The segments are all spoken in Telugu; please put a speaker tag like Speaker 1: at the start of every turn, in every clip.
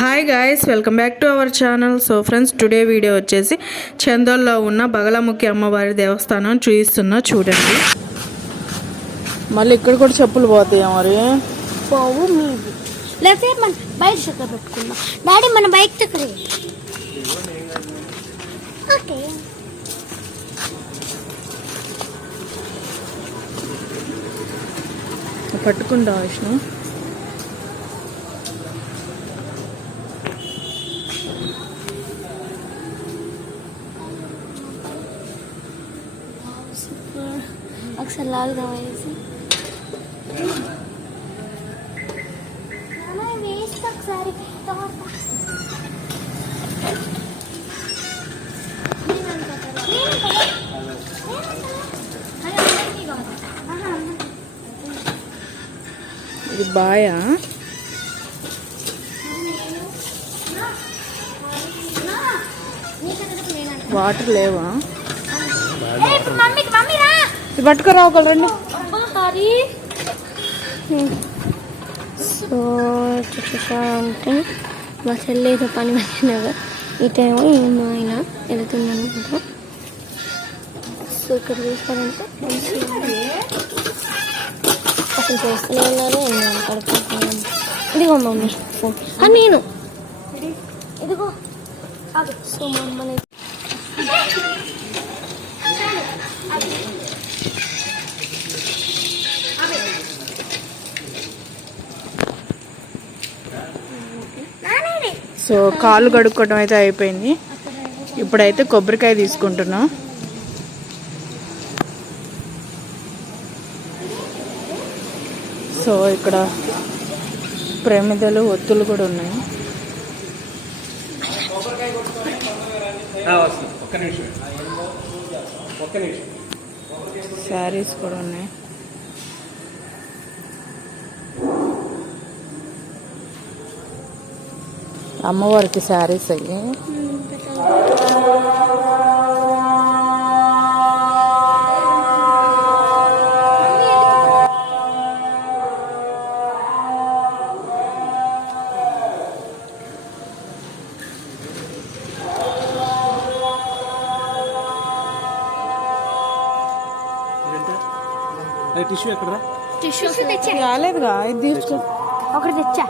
Speaker 1: Hi guys welcome back to our channel so friends today video వచ్చేసి చందోల్లో ఉన్న బగలాముఖి అమ్మవారి దేవస్థానం చూపిస్తున్నా చూడండి. మళ్ళీ ఇక్కడ కూడా చెప్పులు పోతాయా మరి?
Speaker 2: పోవు మీది. లేకపోతే మన బైక్ చక్కెర పెట్టుకుందాం. డాడీ మన బైక్ చక్కెర ఓకే.
Speaker 1: పట్టుకుంటా విష్ణు?
Speaker 2: ఒకసారి లాగుదాం వేస్ట్ ఒకసారి.
Speaker 1: ఇది బాయా? వాటర్ లేవా?
Speaker 2: మమ్మీ
Speaker 1: పట్టుకురా ఒక రెండు
Speaker 2: సో అంటే మా చెల్లి ఏదో పని వెళ్ళినాగా ఇటేమో ఏమో ఆయన వెళ్తుందనుకుంటా సో ఇక్కడ చూస్తారంటే అసలు చేస్తూనే ఉన్నారు కడుపుతున్నాను ఇదిగో మమ్మీ ఫోన్ నేను. ఇదిగో సో మా
Speaker 1: సో కాళ్ళు కడుక్కోవడం అయితే అయిపోయింది. ఇప్పుడైతే కొబ్బరికాయ తీసుకుంటున్నాం. సో ఇక్కడ ప్రమిదలు ఒత్తులు కూడా ఉన్నాయి. శారీస్ కూడా ఉన్నాయి. అమ్మవారికి శారీస్ అయ్యి.
Speaker 3: టిష్యూ ఎక్కడరా?
Speaker 2: టిష్యూ
Speaker 1: రాలేదుగా ఇది తీసుకో.
Speaker 2: ఒకటి తెచ్చా?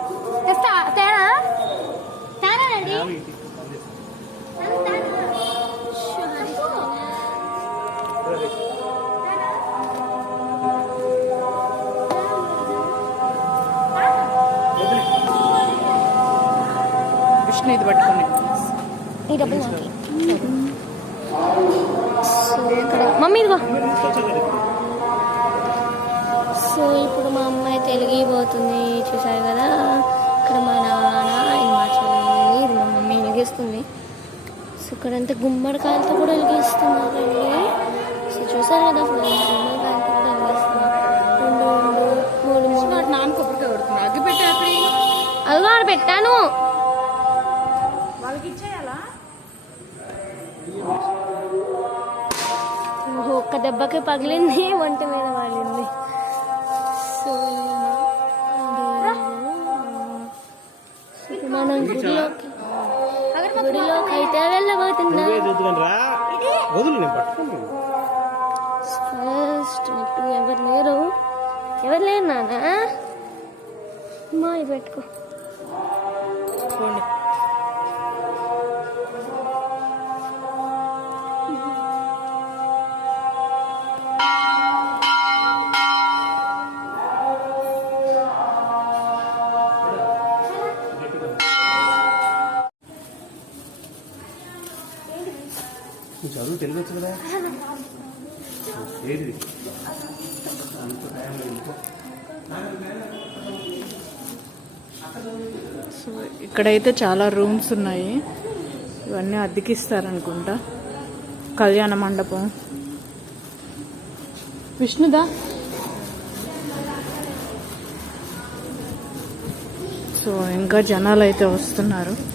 Speaker 1: విష్ణు ఇది పట్టుకుని
Speaker 2: ఈ డబ్బులు నాకి. సో ఇక్కడ మమ్మీ ఇదిగో. సో ఇప్పుడు మా అమ్మాయి తెలుగు పోతుంది చూసారు కదా? ఇక్కడ మా నాన్న వెలిగిస్తుంది. సో ఇక్కడంతా గుమ్మడికాయలతో కూడా వెలిగిస్తున్నారండి. సో చూసారు కదా ఫ్రెండ్స్ గుమ్మడికాయలతో కూడా వెలిగిస్తున్నారు. రెండు రెండు మూడు. మూడు
Speaker 1: నాన్న కొబ్బరికాయ కొడుతున్నా అగ్గి పెట్టి
Speaker 2: అదిగో ఆడ పెట్టాను.
Speaker 1: వాళ్ళకి ఇచ్చేయాలా
Speaker 2: ఓహో, ఒక్క దెబ్బకి పగిలింది ఒంటి మీద వెళ్ళబోతున్నా
Speaker 3: రా వదులు నేను పట్టుకున్నాను
Speaker 2: ఫస్ట్ ఎవరు లేరు? ఎవరు లేరు నాన్న? మా ఇది పెట్టుకో.
Speaker 1: పోండి.
Speaker 3: నువ్వు చదువు తెలుగు వచ్చు కదా? ఏది?
Speaker 1: సో ఇక్కడైతే చాలా రూమ్స్ ఉన్నాయి. ఇవన్నీ అద్దెకిస్తారనుకుంటా. కళ్యాణ మండపం. విష్ణుదా? సో ఇంకా జనాలు అయితే వస్తున్నారు.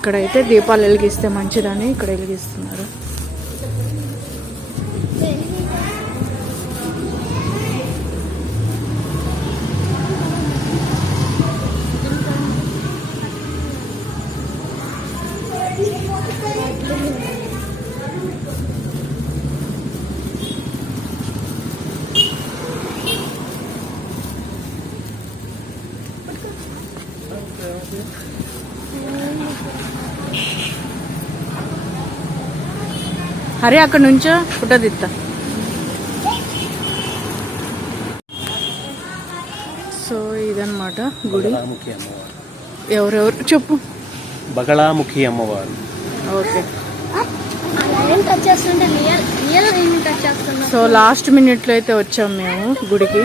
Speaker 1: ఇక్కడైతే దీపాలు వెలిగిస్తే మంచిదని ఇక్కడ వెలిగిస్తున్నారు Thank you. హరి అక్కడ నుంచో ఫోటో తీస్తా సో ఇదన్నమాట గుడి. ఎవరెవరు? చెప్పు.
Speaker 3: బగళాముఖి అమ్మవారు.
Speaker 1: ఓకే. సో లాస్ట్ మినిట్లో అయితే వచ్చాం మేము గుడికి.